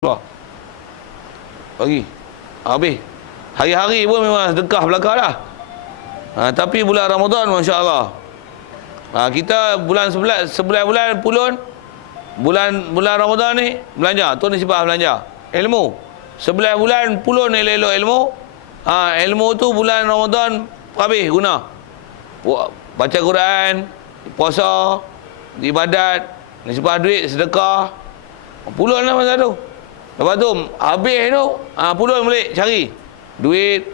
Keluar bagi habis. Hari-hari pun memang sedekah belakang dah. Tapi bulan Ramadan, Masya Allah, kita bulan 11 bulan pulun, bulan Ramadan ni belanja, tu nisbah belanja ilmu. 11 bulan pulun elok-elok ilmu. Ilmu tu bulan Ramadan habis guna. Baca Quran, puasa, ibadat, nisbah duit, sedekah. Pulun lah masa tu. Lepas tu habis tu pulun balik cari duit,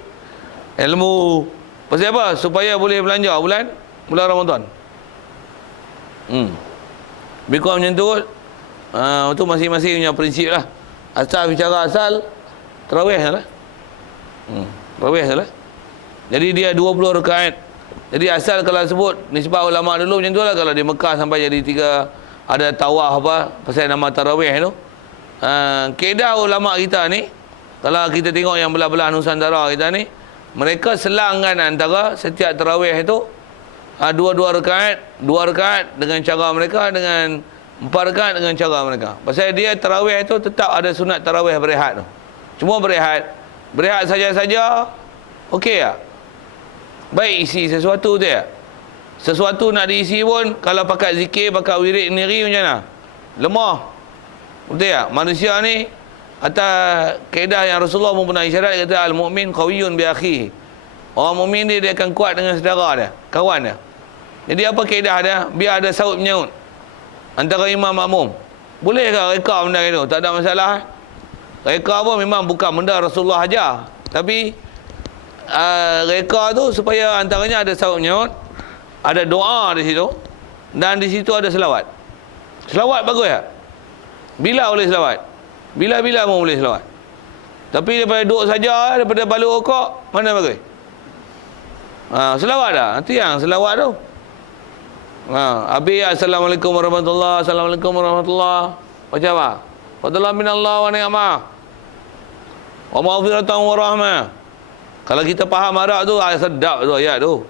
ilmu. Pasal apa? Supaya boleh belanja bulan Ramadan. Lebih kurang macam tu. Itu masing-masing punya prinsip lah. Asal bicara asal tarawih lah. Tarawih lah. Jadi dia 20 rakaat. Jadi asal kalau sebut nisbah ulama dulu macam tu lah. Kalau di Mekah sampai jadi 3 ada tawaf apa pasal nama tarawih tu. Kaedah ulama kita ni, kalau kita tengok yang belah-belah Nusantara kita ni, mereka selangkan antara setiap tarawih itu 2 rakaat dengan cara mereka, dengan 4 rakaat dengan cara mereka. Pasal dia tarawih itu tetap ada sunat tarawih berehat tu. Cuma berehat saja-saja okey tak? Baik isi sesuatu tu ya. Sesuatu nak diisi pun kalau pakai zikir, pakai wirid sendiri macam mana? Lemah. Betul tak? Manusia ni atas kaedah yang Rasulullah pun pernah isyarat, dia kata al-mu'min qawiyyun bi akhihi. Orang mukmin dia akan kuat dengan saudara dia, kawan dia. Jadi apa kaedah dia? Biar ada saut menyaut antara imam makmum. Boleh ke reka benda itu? Tak ada masalah. Reka pun memang bukan benda Rasulullah ajar, tapi reka tu supaya antaranya ada saut menyaut, ada doa di situ, dan di situ ada selawat. Selawat bagus tak? Bila boleh selawat? Bila-bila pun boleh selawat. Tapi daripada duduk saja, daripada baluk rokok, mana bagus? Selawat dah. Itu yang selawat tu. Habis Assalamualaikum warahmatullahi, Assalamualaikum warahmatullahi. Macam apa? Fadlan minallah wa ni'mah. Wa maghfiratan wa rahmah. Kalau kita faham Arab tu, sedap tu ayat tu.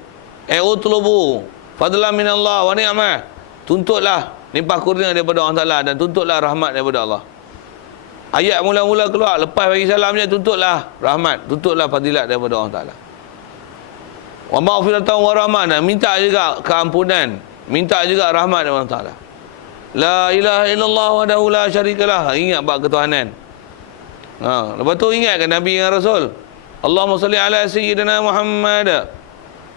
Utlubu fadlan minallah wa ni'mah. Tuntutlah limpah kurnia daripada Allah Ta'ala, dan tuntutlah rahmat daripada Allah. Ayat mula-mula keluar, lepas bagi salam je, tuntutlah rahmat, tuntutlah fadilat daripada Allah Ta'ala. Wa maghfiratan wa rahmah, dan minta juga keampunan, minta juga rahmat daripada Allah Ta'ala. La ilaha illallah wahdahu la syarikalah. Ingat bab ketuhanan. Lepas tu ingatkan Nabi dengan Rasul. Allahumma salli ala sayyidina Muhammad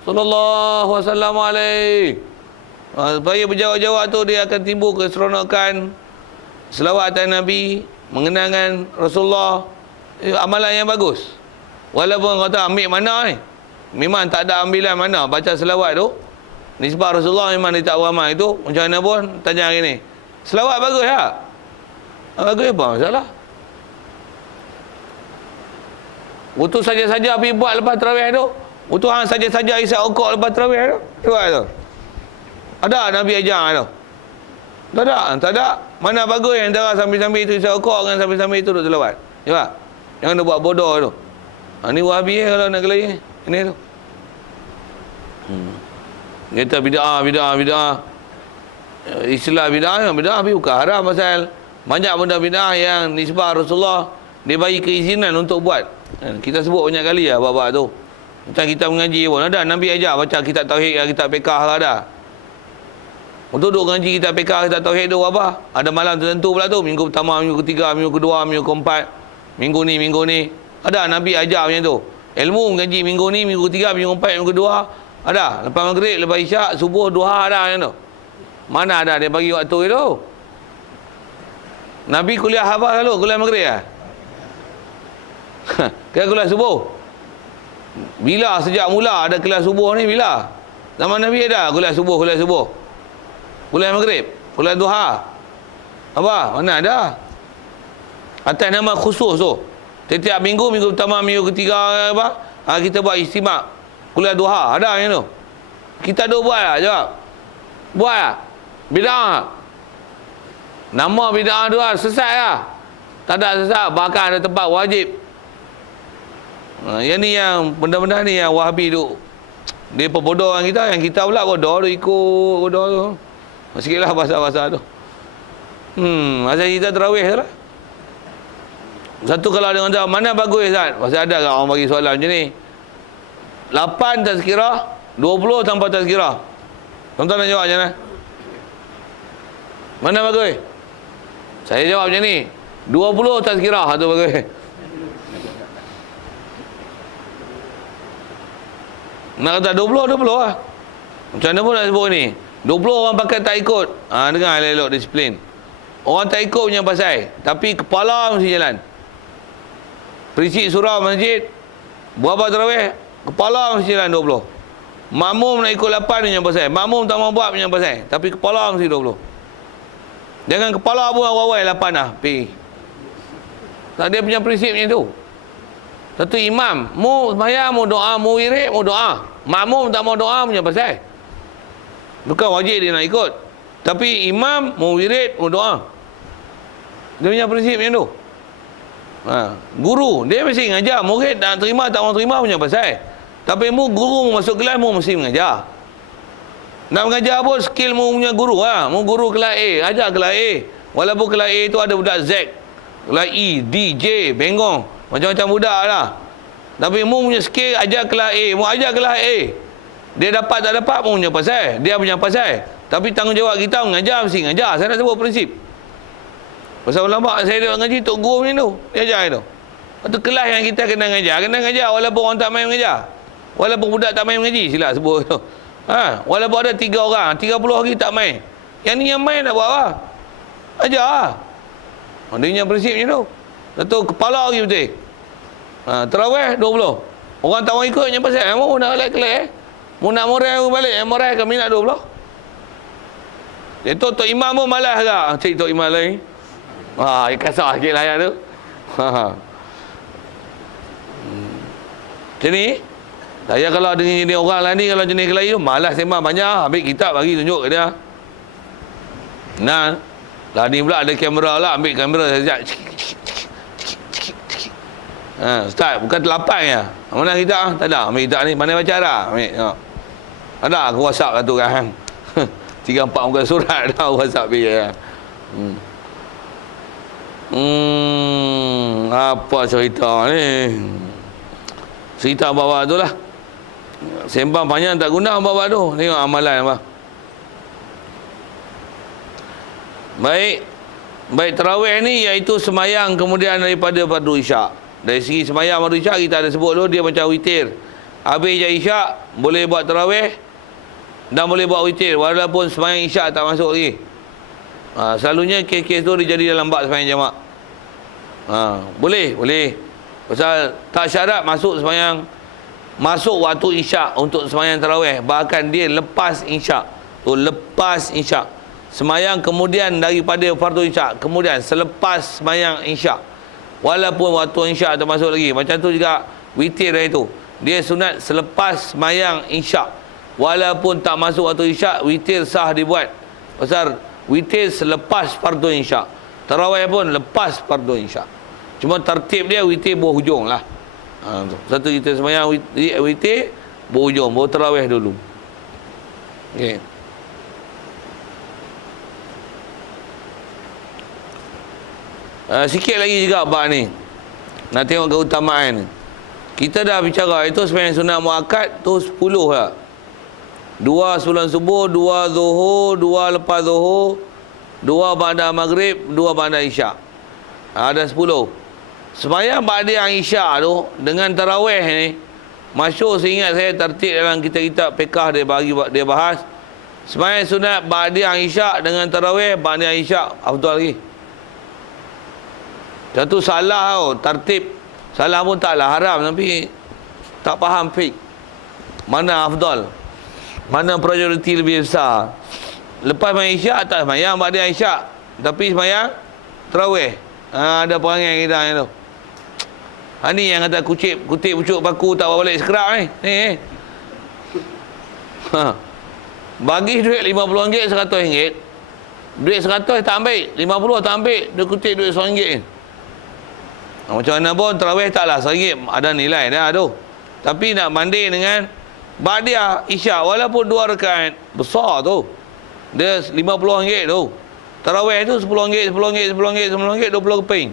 sallallahu wasallam alaihi. Supaya berjawab-jawab tu dia akan timbul keseronokan selawat atas Nabi, mengenangkan Rasulullah. Amalan yang bagus. Walaupun kata ambil mana ni, memang tak ada ambilan mana baca selawat tu. Nisbah Rasulullah memang dia tak ramai tu. Macam mana pun tanya hari ni, selawat bagus tak? Bagus apa masalah? Waktu saja-saja pergi buat lepas tarawih tu. Waktu hang saja-saja isap rokok lepas tarawih tu. Buat tu. Ada Nabi ajar tu? Tak ada. Mana bagus yang antara sambil-sambil tu isap rokok dengan sambil-sambil tu duduk selawat. Cuba. Jangan dia buat bodoh tu. Ni Wahabi kalau nak kelahi. Ini tu. Kata bid'ah. Istilah bid'ah tapi bukan haram, pasal banyak benda bid'ah yang nisbah Rasulullah dia bagi keizinan untuk buat. Kita sebut banyak kali lah bab-bab tu. Macam kita mengaji pun ada Nabi ajar baca kitab tauhid, kitab fiqh lah ada. Untuk duduk ngaji kitab fiqh, kitab tauhid tu apa? Ada malam tertentu pula tu, minggu pertama, minggu ketiga, minggu kedua, minggu keempat, minggu ni. Ada Nabi ajar macam tu. Ilmu ngaji minggu ni, minggu ketiga, minggu keempat, minggu kedua. Ada. Lepas maghrib, lepas isyak, subuh, duha ada macam tu. Mana ada dia bagi waktu itu? Nabi kuliah apa lalu? Kuliah maghrib lah? Kira kuliah subuh. Bila sejak mula ada kuliah subuh ni? Bila? Zaman Nabi ada kuliah subuh. Kuliah maghrib, kuliah duha. Apa? Mana ada? Atas nama khusus tu. Setiap minggu pertama, minggu ketiga apa? Kita buat istimak. Kuliah duha. Ada yang tu. Kita duk buat lah, jawab. Buat lah. Bid'ah. Nama bid'ah tu lah, sesat lah. Tak ada sesat, bahkan ada tempat wajib. Yang ni yang benda-benda ni yang Wahabi tu. Dia pebodoh dengan kita, pula bodoh tu, ikut bodoh tu. Sikitlah bahasa-bahasa tu. Asal kita tarawih lah. Satu kalau ada orang tahu, mana bagus Ustaz? Pasal ada kan orang bagi soalan macam ni. 8 tazkirah, 20 tanpa tazkirah. Tuan-tuan nak jawab macam mana? Mana bagus? Saya jawab macam ni. 20 tazkirah tu bagus. Nak kata 20 lah. Macam mana pun nak sebut ni. 20 orang pakai tak ikut. Dengar elok disiplin. Orang tak ikut punya pasal, tapi kepala mesti jalan. Prinsip surau masjid, buat tarawih, kepala mesti jalan 20. Makmum nak ikut 8 punya pasal. Makmum tak mau buat punya pasal, tapi kepala mesti 20. Jangan kepala pun awal-awal 8 dah pergi. Tak ada punya prinsip macam tu. Satu imam, mu sembahyang, mu doa, mu wirid, mu doa. Makmum tak mau doa punya pasal. Bukan wajib dia nak ikut. Tapi imam, mu wirid, mu doa. Dia punya prinsip macam tu. Guru, dia mesti mengajar. Murid tak terima, tak mau terima punya pasal. Tapi mu guru mu masuk kelas, mu mesti mengajar. Nak mengajar pun skill mu punya guru lah. Mu guru kelas A, ajar kelas A. Walaupun kelas A tu ada budak Z, kelas E, D, J, bengong, macam-macam budak lah. Tapi mu punya skill ajar kelas A, mu ajar kelas A. Dia dapat tak dapat mu punya pasal, dia punya pasal. Tapi tanggungjawab kita mengajar, mesti mengajar. Saya nak sebut prinsip. Pasal ulama saya duduk ngaji, tok guru macam tu, dia ajar itu. Itu kelas yang kita kena ngajar walaupun orang tak main mengajar. Walaupun budak tak main mengaji, sila sebut tu. Walaupun ada 3 orang, 30 hari tak main. Yang ni yang main nak buat apa? Ajar lah. Dia punya prinsip macam tu. Satu kepala lagi betul. Terawih 20. Orang tak mau ikut yang pasal, mu nak balik kelas mu nak moral balik, moral kami nak 20. Itu tok imam pun malas agak. Cik tok imam lain. Kasar sikit lah ayat tu. Macam ni. Saya kalau dengan jenis orang lain ni, kalau jenis kelahi tu, malas sembang banyak. Ambil kitab bagi tunjuk ke dia. Nah, lah ni pula ada kamera lah. Ambil kamera sekejap. Ustaz, bukan telapan ya. Mana kitab? Tak ada. Ambil kitab ni. Mana baca dah? Ambil. Ada. Aku WhatsApp lah tu kan. 3-4 muka surat dah WhatsApp dia. Apa cerita ni? Cerita bawa tu lah. Sembang panjang tak guna bawa tu. Tengok amalan apa. Baik tarawih ni iaitu semayang kemudian daripada fardu isyak. Dari segi semayang fardu isyak kita ada sebut dulu, dia macam witir. Habis je isyak boleh buat tarawih dan boleh buat witir walaupun semayang isyak tak masuk lagi. Selalunya kes-kes tu dia jadi dalam bab semayang jamak. Boleh. Pasal tak syarat masuk semayang, masuk waktu isyak untuk semayang tarawih. Bahkan dia lepas isyak. Lepas isyak. Semayang kemudian daripada fardu isyak, kemudian selepas semayang isyak. Walaupun waktu isyak tak masuk lagi. Macam tu juga witir dah itu. Dia sunat selepas semayang isyak. Walaupun tak masuk waktu isyak, witir sah dibuat. Pasal witir selepas fardu isyak. Tarawih pun lepas fardu isyak. Cuma tertib dia witir berhujung lah. Satu kita semayang witir berhujung, baru tarawih dulu. Okay. Sikit lagi juga bab ni. Nak tengok keutamaan. Kita dah bicara itu semayang sunat muakkad tu 10 lah. 2 sebelum subuh, 2 zuhur, 2 lepas zuhur, 2 ba'da maghrib, 2 ba'da isyak. Ada 10. Semayang ba'da isyak tu dengan tarawih ni, masyhur seingat saya tertib dalam kitab-kitab fiqh dia bahas. Semayang sunat ba'da isyak dengan tarawih ba'da isyak afdal lagi. Satu salah tau, tertib. Salah pun taklah haram, tapi tak faham fiqh. Mana afdal? Mana prioriti lebih besar? Lepas semayang isyak tak semayang ba'da isyak, tapi semayang tarawih. Ada perangai kita yang tu. Ni yang kata kutip pucuk paku tak bawa balik sekerap ni. Bagi duit RM50, RM100. Duit 100 tak ambil, 50 tak ambil, dia kutip duit RM100 ni. Macam mana pun tarawih taklah RM100, ada nilai dah tu. Tapi nak banding dengan ba'da isyak, walaupun 2 rakaat besar tu, dia RM50 tu. Tarawih tu RM10, RM10, RM10, RM10, 20 keping.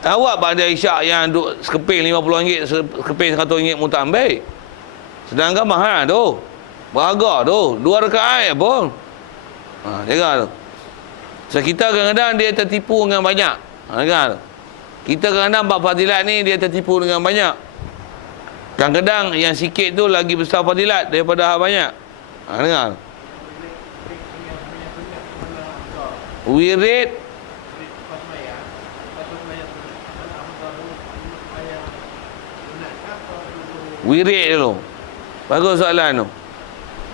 Awak pada isyak yang duk sekeping RM50, sekeping RM100 pun tak ambil. Sedangkan mahal tu. Berharga tu. 2 rakaat pun. Jaga tu. So kita kadang-kadang dia tertipu dengan banyak. Jaga tu. Kita kadang-kadang bab fadilat ni dia tertipu dengan banyak. Kadang-kadang yang sikit tu lagi besar fadilat daripada hal banyak. Dengar. Wirid wirid dulu. Bagus soalan tu.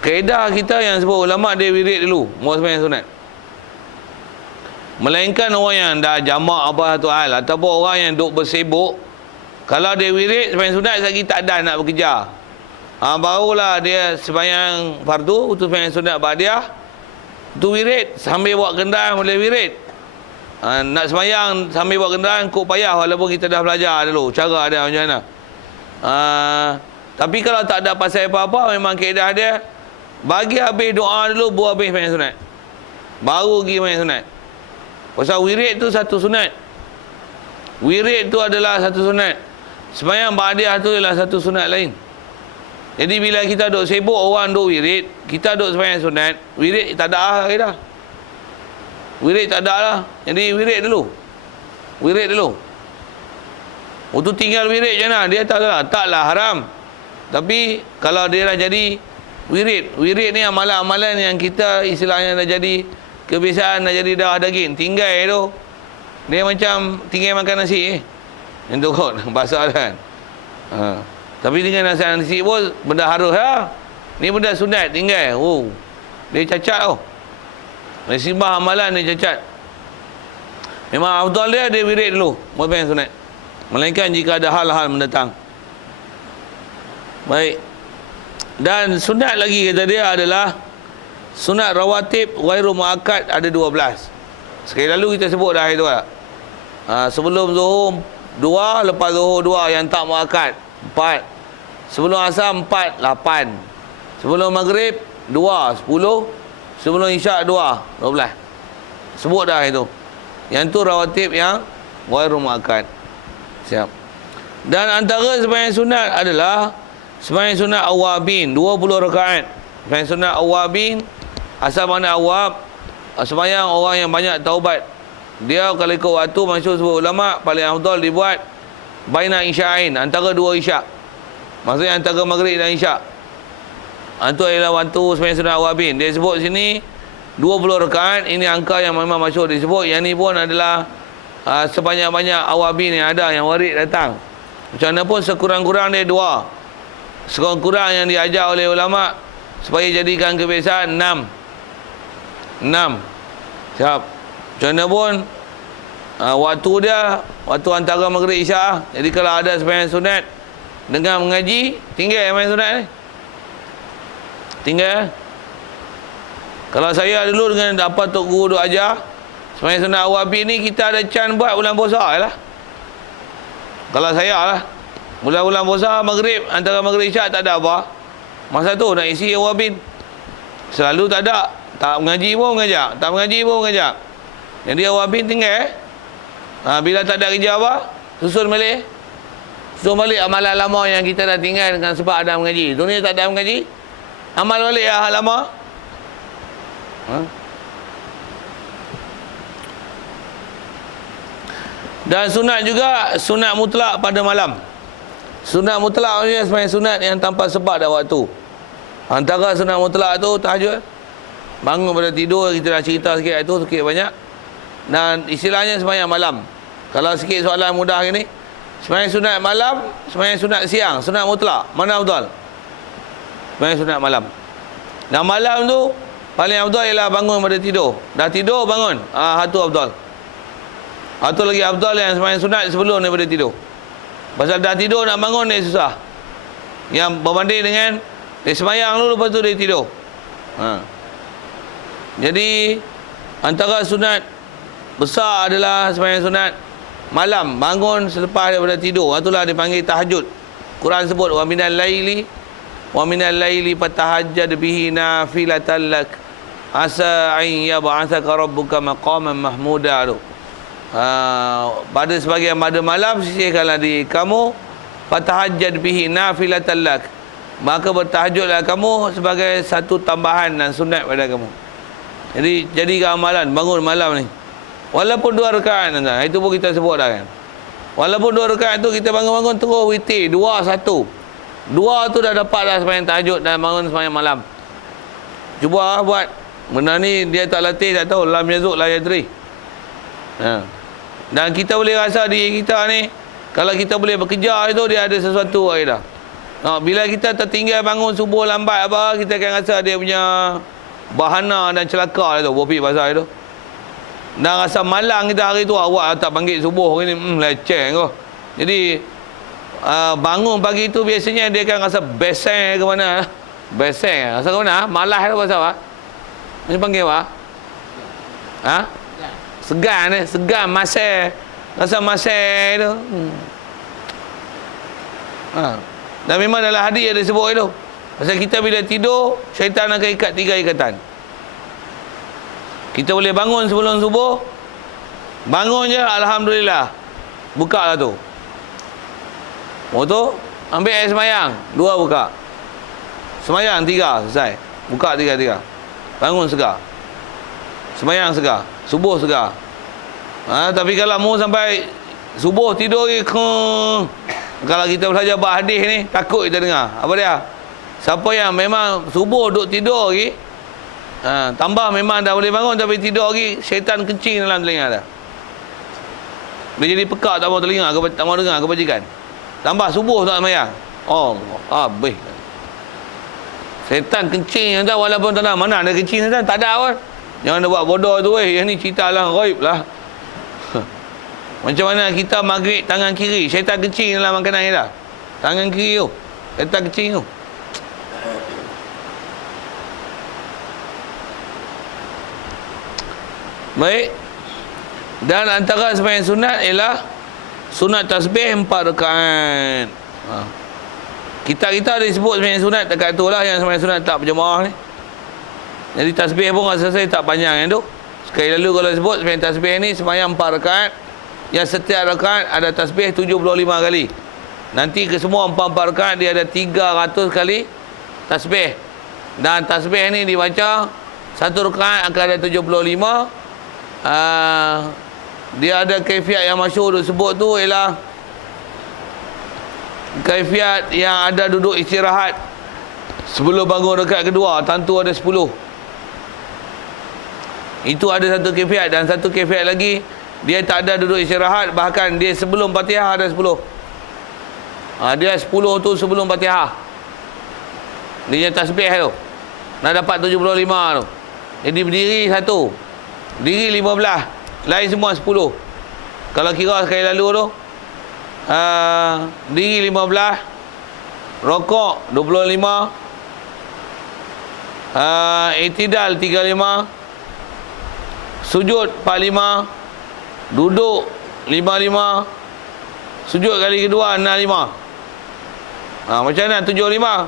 Kaedah kita yang sebut ulama dia wirid dulu, mau sembahyang sunat. Melainkan orang yang dah jamak apa satu hal ataupun orang yang duk bersibuk, kalau dia wirid sembahyang sunat lagi tak ada nak bekerja. Barulah dia sembahyang fardu, tu sembahyang sunat ba'diyah, tu wirid sambil bawa kenderaan boleh wirid. Nak sembahyang sambil bawa kenderaan kok payah walaupun kita dah belajar dulu cara dia macam mana. Tapi kalau tak ada pasal apa-apa, memang kaedah dia bagi habis doa dulu, buat habis sembahyang sunat, baru pergi sembahyang sunat. Pasal wirid tu satu sunat. Wirid tu adalah satu sunat. Sembahyang ba'diyah tu adalah satu sunat lain. Jadi bila kita duk sibuk orang duk wirid, kita duk sembahyang sunat, wirid tak ada dah. Wirid tak ada lah. Jadi wirid dulu. Wirid dulu. Untuk tinggal wirid je nak, dia taklah haram. Tapi kalau dia dah jadi wirid ni amalan-amalan yang kita istilahnya dah jadi kebiasaan, dah jadi darah daging. Tinggal tu dia macam tinggal makan nasi Itu kot bahasa kan. Tapi dengan nasi pun benda harus lah. Ni benda sunat tinggal. Dia cacat Nasibah amalan dia cacat. Memang afdal dia wirid dulu buat sembahyang sunat. Melainkan jika ada hal-hal mendatang. Baik. Dan sunat lagi kata dia adalah sunat rawatib ghairu muakkad ada 12. Sekali lalu kita sebut dah itu lah. Sebelum zuhur 2, lepas zuhur 2 yang tak muakkad 4. Sebelum asar 4, 8. Sebelum maghrib 2, 10. Sebelum isyak 2, 12. Sebut dah itu. Yang tu rawatib yang ghairu muakkad. Siap. Dan antara sembahyang sunat adalah sembahyang sunat awabin 20 rakaat. Sembahyang sunat awabin, asal mana awab? Sembahyang orang yang banyak taubat. Dia kalau ikut waktu masyhur sebut ulama paling afdal dibuat baina isya'ain, antara 2 isyak. Maksudnya antara maghrib dan isyak. Itu adalah waktu sembahyang sunat awabin. Dia sebut sini 20 rakaat. Ini angka yang memang masyhur disebut. Yang ni pun adalah sebanyak-banyak awabin yang ada, yang warid datang. Macam mana pun sekurang-kurang dia 2. Sekurang-kurang yang diajar oleh ulama supaya jadikan kebiasaan 6. Siap. Macam mana pun waktu dia waktu antara maghrib isyak. Jadi kalau ada sembahyang sunat dengan mengaji, tinggal sembahyang sunat ni. Tinggal. Kalau saya dulu dengan dapat tok guru duk ajar sembahyang sunat awabin ni, kita ada can buat bulan puasa lah. Kalau saya lah, bulan-bulan puasa maghrib, antara maghrib isyak tak ada apa. Masa tu nak isi awabin. Selalu tak ada. Tak mengaji pun mengajak, tak mengaji pun mengajak. Jadi awabin tinggal. Bila tak ada kerja apa, susun balik. Susun balik amalan lama yang kita dah tinggal dengan sebab ada mengaji. Dunia tak ada mengaji, amal balik hal lama. Dan sunat juga sunat mutlak pada malam. Sunat mutlak maksudnya sembahyang sunat yang tanpa sebab dah waktu. Antara sunat mutlak tu tahajud. Bangun pada tidur, kita dah cerita sikit itu, sikit banyak. Dan istilahnya sembahyang malam. Kalau sikit soalan mudah gini, sembahyang sunat malam, sembahyang sunat siang, sunat mutlak, mana afdal? Sembahyang sunat malam. Dan malam tu paling afdal ialah bangun pada tidur. Dah tidur bangun, itu afdal. Atau lagi afdal yang sembahyang sunat sebelum daripada tidur. Pasal dah tidur nak bangun dia susah. Yang berbanding dengan dia sembahyang dulu lepas tu dia tidur. Jadi antara sunat besar adalah sembahyang sunat malam, bangun selepas daripada tidur. Itulah dipanggil tahajud. Quran sebut wa minal laili fatahajjad bihi nafilatan lak asa an yab'athaka rabbuka maqaman mahmuda. pada sebagian pada malam sisihkanlah diri kamu, fatahajjad bihi nafilatan lak, maka bertahajudlah kamu sebagai satu tambahan dan sunat pada kamu. Jadi jadikan amalan bangun malam ni, walaupun 2 rakaat. Itu pun kita sebut dah kan. Walaupun 2 rakaat tu kita bangun-bangun terus witir 2-1. 2 tu dah dapat dah sembahyang tahajud dan bangun sembahyang malam. Cuba buat. Benda ni dia tak latih, tak tahu. Lam yazuk la yadri. Dan kita boleh rasa diri kita ni, kalau kita boleh bekerja itu, dia ada sesuatu lagi dah. Bila kita tertinggal bangun subuh lambat apa, kita akan rasa dia punya bahana dan celaka itu, bopik pasal itu. Dan rasa malang kita hari tu, awak tak panggil subuh hari ni, leceh kau. Jadi bangun pagi tu biasanya dia akan rasa beseng ke mana. Beseng rasa ke mana? Malas tu pasal apa? Ni panggil apa? Segan ni, segan masai. Rasa masai tu. Dan memang dalam hadis ada sebut itu. Pasal kita bila tidur, syaitan akan ikat 3 ikatan. Kita boleh bangun sebelum subuh. Bangun je, alhamdulillah. Buka lah tu. Tu, ambil air semayang. 2 buka. Semayang 3, selesai. Buka 3. Bangun segar. Semayang segar. Subuh segar. Tapi kalau mau sampai subuh tidur lagi, kalau kita belajar bab hadis ni, takut kita dengar. Apa dia? Siapa yang memang subuh duduk tidur lagi, tambah memang dah boleh bangun tapi tidur lagi, syaitan kencing dalam telinga dah. Dia jadi pekak, tak mau telinga, tak mau dengar kebajikan. Tambah subuh tak semayang. Habis. Syaitan kencing dah, walaupun tak ada. Mana ada kencing syaitan? Tak ada pun. Jangan ada buat bodoh tu. Yang ni cerita lah ghaib lah. Macam mana kita maghrib tangan kiri, syaitan kencing dalam makanan kita. Tangan kiri tu, syaitan kencing tu. Baik. Dan antara sembahyang sunat ialah sunat tasbih 4 rakaat. Kita disebut sembahyang sunat dekat tu lah, yang sembahyang sunat tak berjemaah ni. Jadi tasbih pun rasa saya tak panjang yang tu. Sekali lalu kalau sebut sembahyang tasbih ni sembahyang 4 rakaat, yang setiap rakaat ada tasbih 75 kali. Nanti ke semua 4 rakaat dia ada 300 kali tasbih. Dan tasbih ni dibaca satu rakaat akan ada 75. Dia ada kaifiat yang masyhur disebut tu ialah kaifiat yang ada duduk istirahat sebelum bangun rakaat kedua, tentu ada 10. Itu ada satu kaifiat. Dan satu kaifiat lagi, dia tak ada duduk istirahat, bahkan dia sebelum Fatihah ada 10. Dia 10 tu sebelum Fatihah. Dia tasbih tu nak dapat 75 tu. Jadi berdiri 1, diri 15, lain semua 10. Kalau kira sekali lalu tu, diri 15, rokok 25, i'tidal 35, sujud 45, duduk 55, sujud kali kedua 65. Macam mana 75?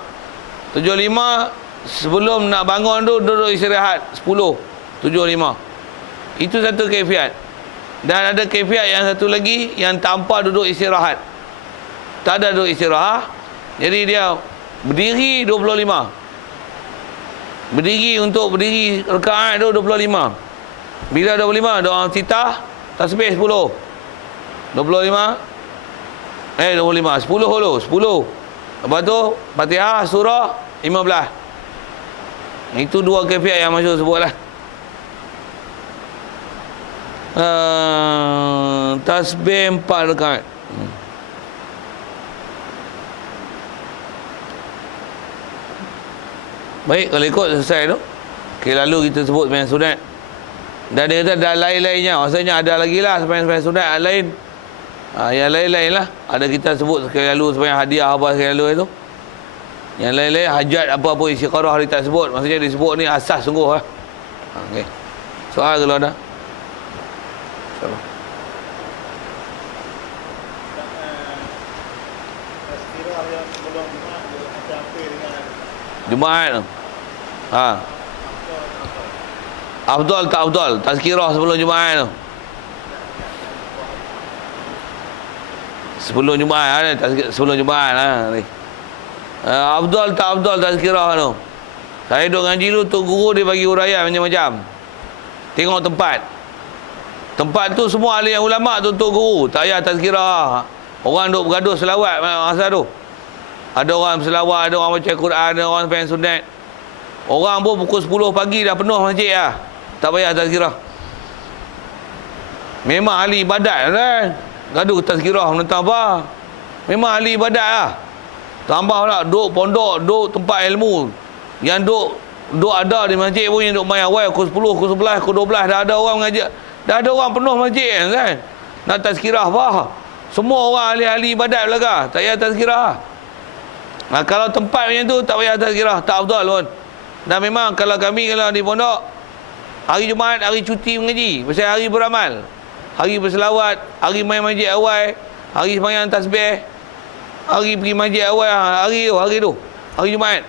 75 sebelum nak bangun tu duduk istirahat 10, 75. Itu satu kaifiat. Dan ada kaifiat yang satu lagi yang tanpa duduk istirahat. Tak ada duduk istirahat. Jadi dia berdiri 25. Berdiri untuk berdiri rakaat tu 25. Bila 25 doa iftitah, tasbih 10. 25. 25. 10 dulu. 10. Lepas tu Fatihah surah 15. Itu 2 kaifiat yang masyhur sebutlah. Tasbih 4 rakaat. Baik, kalau ikut selesai tu. Okay, lalu kita sebut sembahyang sunat. Dan dia kata dah lain-lainnya. Maksudnya ada lagi lah sembahyang sunat lain. Yang lain-lain lah. Ada kita sebut sekali lalu sembahyang hadiah apa sekali lalu itu. Yang lain-lain hajat apa-apa istiqarah dia tak sebut. Maksudnya disebut ni asas sungguh lah. Okay. Soal kalau ada. InsyaAllah. Jumaat tu. Afdal tak afdal? Tazkirah sebelum Jumaat tu. Sebelum Jumaat sebelum Jumaat lah ni. Afdal tak afdal tazkirah tu. Saya duduk ngaji dulu, Tok Guru dia bagi huraian macam-macam. Tengok tempat. Tempat tu semua ahli ulama tu Tok Guru. Tak payah tazkirah. Orang duk bergaduh selawat masa tu. Ada orang selawat, ada orang baca Quran, ada orang pengen sunat. Orang pun pukul 10 pagi dah penuh masjid lah. Tak payah tazkirah. Memang ahli ibadat kan. Gaduh tazkirah tentang apa? Memang ahli ibadat lah. Tambah pula duk pondok, duk tempat ilmu. Yang duk ada di masjid pun yang duk main awal pukul 10, pukul 11, pukul 12 dah ada orang mengajar. Dah ada orang penuh masjid kan. Nak tazkirah apa? Semua orang ahli-ahli ibadat belakang. Tak payah tazkirah. Nah, kalau tempat macam tu tak payah tazkirah, tak afdal pun. Dan memang kalau kami kalau di pondok hari Jumaat hari cuti mengaji, pasal hari beramal. Hari berselawat, hari main masjid awal, hari sembahyang tasbih, hari pergi masjid awal, hari tu. Hari Jumaat.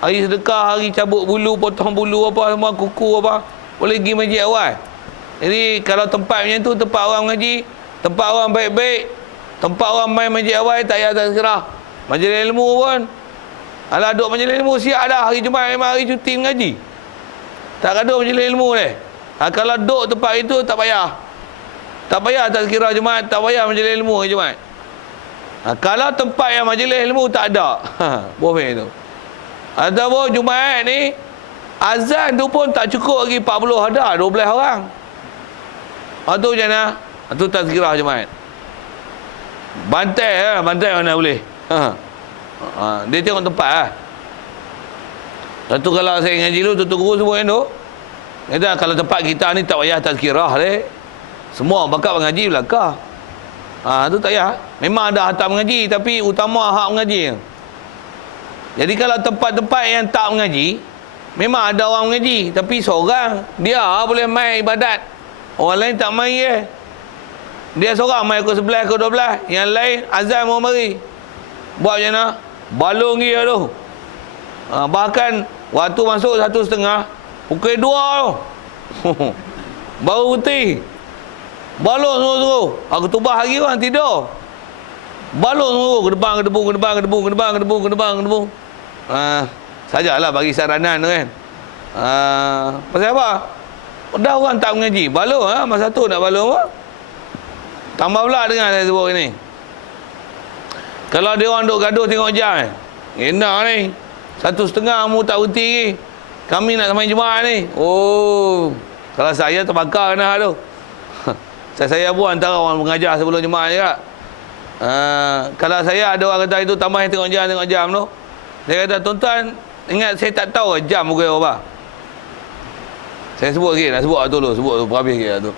Hari sedekah, hari cabut bulu, potong bulu apa semua, kuku apa, boleh pergi masjid awal. Jadi kalau tempat macam tu, tempat orang mengaji, tempat orang baik-baik, tempat orang main masjid awal, tak payah tazkirah. Majlis ilmu pun, alah duduk majlis ilmu siap dah. Hari Jumaat memang hari cuti mengaji. Tak gaduh majlis ilmu ni. Kalau duduk tempat itu tak payah. Tak payah tazkirah Jumaat, tak payah majlis ilmu hari Jumaat. Kalau tempat yang majlis ilmu tak ada, boleh tu. Ataupun Jumaat ni azan tu pun tak cukup lagi 40 ada 12 orang. Tu macam mana? Tu tazkirah Jumaat. Bantai mana boleh. Dia tengok tempat lah. Lepas tu kalau saya ngaji dulu, Tok Guru semua yang tu, kata kalau tempat kita ni tak payah tazkirah deh. Semua bakat mengaji belakang. Tu tak payah. Memang ada hantar mengaji, tapi utama hak mengaji. Jadi kalau tempat-tempat yang tak mengaji, memang ada orang mengaji, tapi seorang dia boleh main ibadat. Orang lain tak main je. Dia seorang main ke 11 ke 12, yang lain azan mau mari. Buat macam mana? Balung dia tu. Bahkan waktu masuk 1:30, pukul 2 tu. Baru putih. Balung semua-semua. Aku tubah lagi orang tidur. Balung semua. Kedebang. Sajalah bagi saranan tu kan. Pasal apa? Dah orang tak mengaji. Balung masa tu nak balung apa? Tambah pula dengar saya sebut ni. Kalau dia orang duk gaduh tengok jam enak ni. 1:30 mu tak berhenti lagi. Kami nak sembang Jumaat ni. Kalau saya terbakar dah tu. Saya pun antara orang mengajar sebelum Jumaat juga. Kalau saya ada orang kata itu tambah tengok jam tu. Saya kata, tuan-tuan, ingat saya tak tahu jam pukul berapa. Saya sebut sikit, nak sebut dulu, habis sikit tu.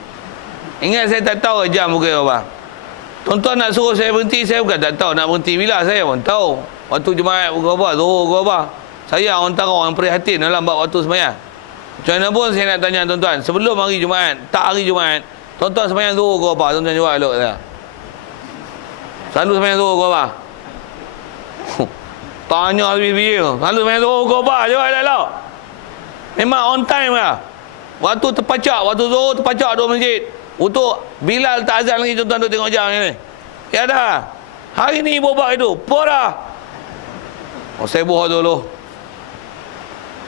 Ingat saya tak tahu jam pukul berapa. Tuan-tuan nak suruh saya berhenti, saya bukan tak tahu nak berhenti bila, saya pun tahu. Waktu Jumaat pukul berapa, Zuhur pukul berapa. Saya antara orang prihatin dalam waktu sembahyang. Macam mana pun saya nak tanya tuan-tuan, sebelum hari Jumaat, tak hari Jumaat, tuan-tuan sembahyang Zuhur pukul berapa? Tuan-tuan jawab elok saya. Selalu sembahyang Zuhur pukul berapa? Tanya lebih-lebih. Selalu sembahyang Zuhur pukul berapa? Jawab elok. Memang on time lah. Waktu terpacak, waktu Zuhur terpacak dua masjid. Untuk Bilal tak azan lagi, tuan-tuan duk tengok jam ni. Ya dah. Hari ni bobak itu. Pora. Saya buah dulu.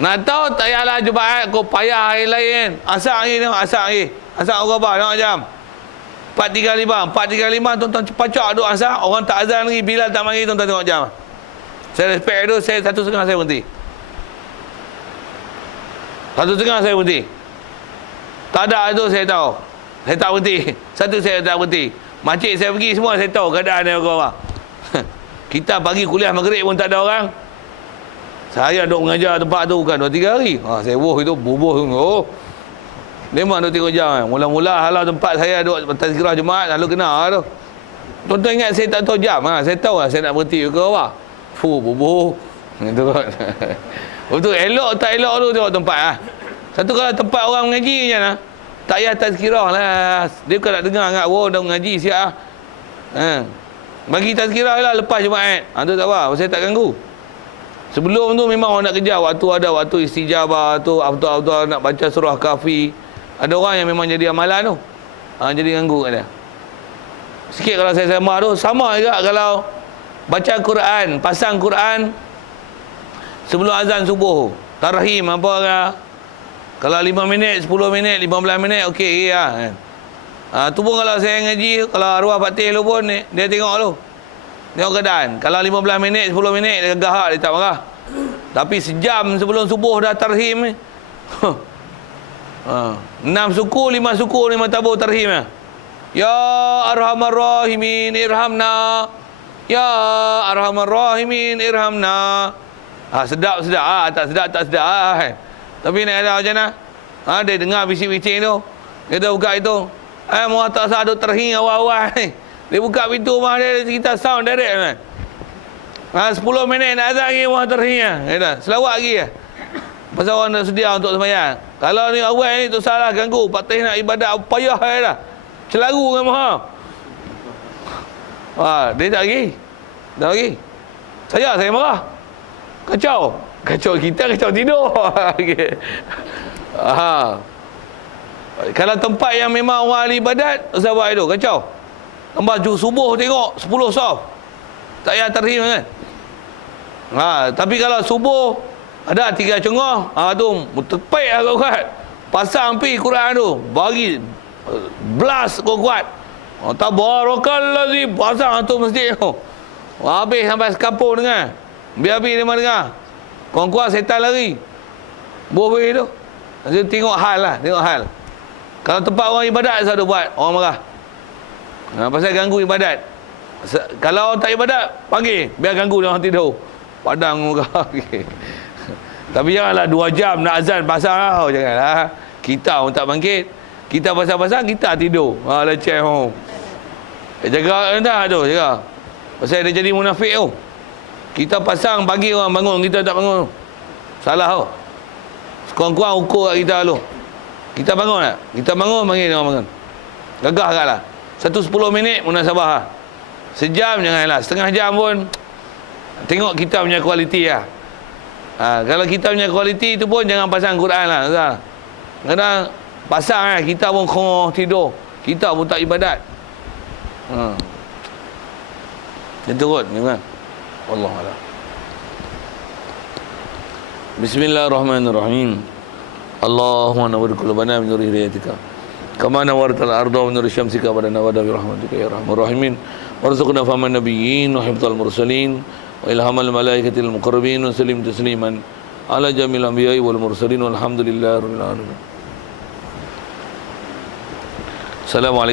Nak tahu tak payahlah Jumaat, kau payah hari lain. Asak hari tengok, asak hari. Asak pukul berapa? Tengok jam. 4.35. Tuan-tuan pacak duk asak. Orang tak azan lagi, Bilal tak mari, tuan-tuan tengok jam. Saya respect itu, saya 1:30 saya berhenti. 1:30 saya berhenti. Tak ada itu saya tahu. Saya tak berhenti. Satu saya tak berhenti. Masjid saya pergi semua saya tahu keadaan dia apa. Kita pagi kuliah maghrib pun tak ada orang. Saya duk mengajar tempat tu bukan 2-3 hari. Saya itu bubuh tu. Memang duk tengok jam. Mula-mula halau tempat saya duk tazkirah Jumaat lalu kena tu. Tuan-tuan ingat saya tak tahu jam. Saya tahu saya nak berhenti ke apa. Bubuh. Gitu kan. Betul elok tak elok tu tengok tempat Satu kalau tempat orang mengaji je lah. Tak payah tazkirah lah. Dia bukan nak dengar kat dah mengaji siap bagi tazkirah lah lepas Jumaat. Tu tak apa, saya tak ganggu. Sebelum tu memang orang nak kejar waktu ada waktu istijabah tu, afdal nak baca surah Kahfi. Ada orang yang memang jadi amalan tu. Jadi ganggu kat dia. sikit kalau saya sembah tu. Sama juga kalau baca Quran, pasang Quran sebelum azan subuh. Tarhim apa ke? Kalau 5 minit, 10 minit, 15 minit, okey lah kan. Tu pun kalau saya ngaji, kalau arwah Fatih lu pun dia tengok lu. Tengok keadaan. Kalau 15 minit, 10 minit dia gahak, dia tak marah. Tapi sejam sebelum subuh dah tarhim ni. 6 suku, 5 suku, 5 tabur tarhim ya. Ya Arhamar Rahimin irhamna. Ya Arhamar Rahimin irhamna. Sedap. Tak sedap kan. Tapi nak ada macam mana? Dia dengar bisik-bisik tu. Dia dah buka itu. Muat tak sah duk terhing awal-awal ni. Dia buka pintu rumah dia kita sound direct kan. 10 minit nak azan lagi muat terhing ah. Dah selawat lagi ah. Pasal orang dah sedia untuk sembahyang. Kalau ni awal ni tu salah ganggu, patih nak ibadat payah dah. Celaru dengan maha. Dia tak lagi. Dah lagi. Saya marah. Kacau kita, kacau tidur. Okay. Kalau tempat yang memang orang ahli ibadat, Ustaz buat itu, kacau. Tambah subuh tengok 10 soft. Tak payah terhim kan. Tapi kalau subuh ada 3 cengah, tu terpek lah kuat. Pasang pi Quran tu, bagi blast kuat. Tabarakalladzi pasang tu masjid tu. Habis sampai sekampung dengar. Biar-biar dia dengar. Kuat-kuat setan lari. Boleh tu. Dia tengok hal lah, tengok hal. Kalau tempat orang ibadat selalu buat, orang marah. Pasal ganggu ibadat. Kalau orang tak ibadat, panggil, biar ganggu dia orang tidur. Padang muka. Okay. Tapi janganlah 2 jam nak azan pasang lah. Janganlah. Kita orang tak bangkit. Kita pasang-pasang, kita tidur. Leceh. Jaga dah tu, jaga. Pasal dia jadi munafik tu. Kita pasang pagi orang bangun, kita tak bangun. Salah tu. Sekurang-kurang ukur kat kita tu. Kita bangun tak? Kita bangun, panggil orang bangun. Gagah agaklah. 10 minit munasabah lah. Sejam janganlah. Setengah jam pun tengok kita punya kualiti lah. Kalau kita punya kualiti tu pun jangan pasang Quran lah. Kadang pasang lah, kita pun tidur. Kita pun tak ibadat. Dia turut, jangan. Wallahualam. Bismillahirrahmanirrahim. Allahumma nawwir qulubana bi nuri hidayatika kama nawwartal arda bi nuri syamsika wa nawada bi rahmatika ya arhamar rahimin warzuqna faman nabiyyin wa hifdzal mursalin wa ilhamal malaikatil muqarrabin wa sallim tasliman ala jamil anbiya'i wal mursalin walhamdulillahi rabbil alamin. Assalamualaikum.